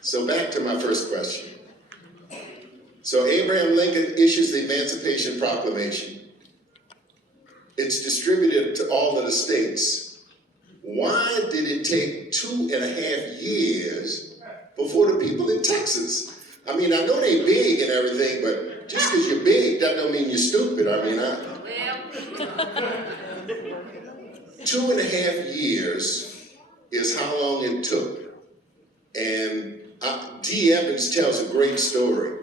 So back to my first question. So Abraham Lincoln issues the Emancipation Proclamation. It's distributed to all of the states. Why did it take 2.5 years before the people in Texas? I mean, I know they big and everything, but just because you're big, that don't mean you're stupid. I mean, 2.5 years is how long it took. And D. Evans tells a great story.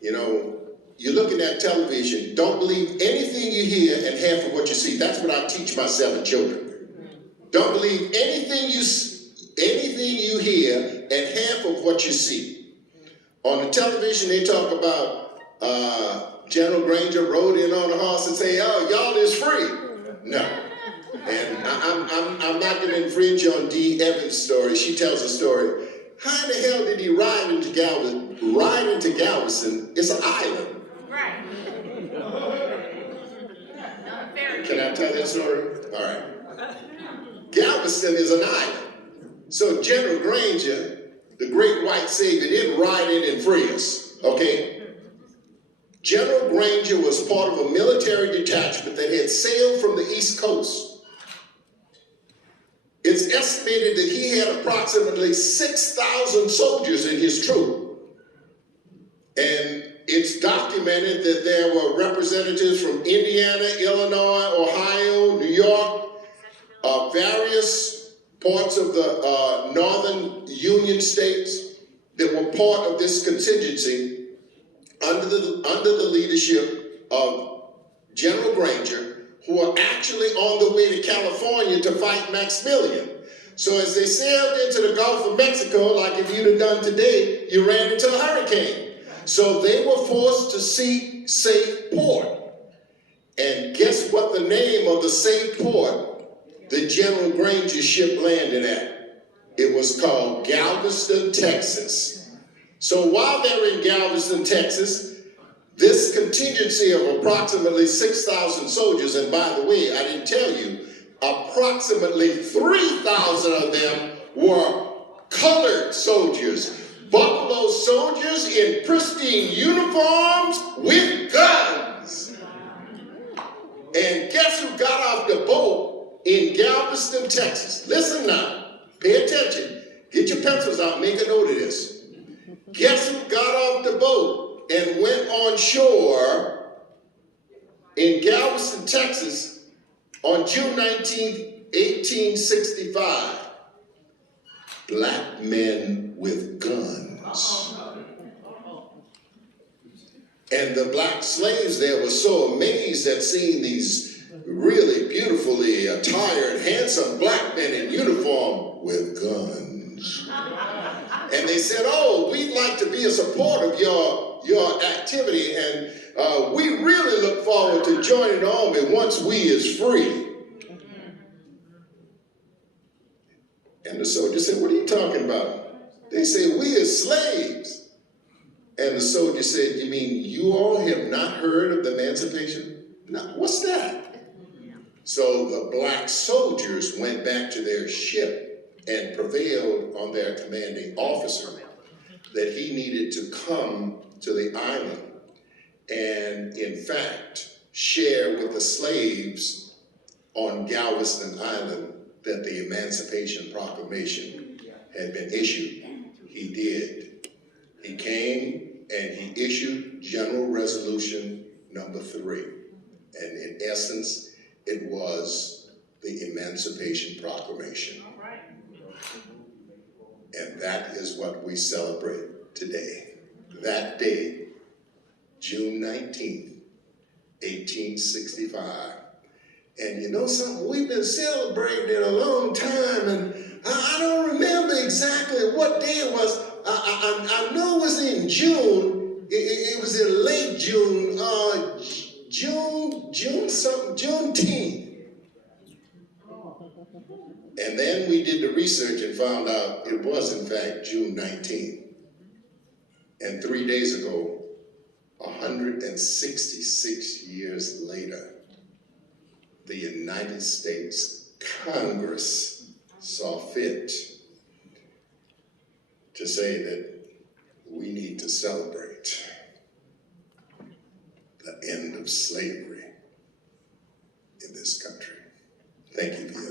You know, you're looking at television, don't believe anything you hear and half of what you see. That's what I teach my 7 children. Don't believe anything you hear and half of what you see. On the television, they talk about General Granger rode in on a horse and say, "Oh, y'all is free." No. And I'm not going to infringe on Dee Evans' story. She tells a story. How in the hell did he ride into Galveston? Ride into Galveston? It's an island. Right. Can I tell that story? All right. Galveston is an island. So General Granger, the great white savior, didn't ride in and free us, okay? General Granger was part of a military detachment that had sailed from the East Coast. It's estimated that he had approximately 6,000 soldiers in his troop. And it's documented that there were representatives from Indiana, Illinois, Ohio, New York, various parts of the northern Union states that were part of this contingency under the leadership of General Granger, who are actually on the way to California to fight Maximilian. So as they sailed into the Gulf of Mexico, like if you'd have done today, you ran into a hurricane. So they were forced to seek safe port. And guess what the name of the safe port that General Granger's ship landed at? It was called Galveston, Texas. So while they were in Galveston, Texas, this contingency of approximately 6,000 soldiers, and by the way, I didn't tell you, approximately 3,000 of them were colored soldiers, buffalo soldiers in pristine uniforms with guns. And guess who got off the boat in Galveston, Texas? Listen now, pay attention, get your pencils out, make a note of this. Guess who got off the boat and went on shore in Galveston, Texas on June 19th, 1865? Black men with guns. And the black slaves there were so amazed at seeing these really beautifully attired, handsome black men in uniform with guns. And they said, "Oh, we'd like to be a support of your activity, and we really look forward to joining the army once we is free." And the soldier said, "What are you talking about?" They said, "We as slaves." And the soldier said, "You mean you all have not heard of the Emancipation? No, what's that?" So the black soldiers went back to their ship and prevailed on their commanding officer that he needed to come to the island and, in fact, share with the slaves on Galveston Island that the Emancipation Proclamation had been issued. He did. He came and he issued General Resolution number 3. And in essence, it was the Emancipation Proclamation. And that is what we celebrate today. That day, June 19th, 1865. And you know something, we've been celebrating it a long time, and I don't remember exactly what day it was. I know it was in June. It was in late June, Juneteenth. And then we did the research and found out it was in fact June 19th. And 3 days ago, 166 years later, the United States Congress saw fit to say that we need to celebrate the end of slavery in this country. Thank you for your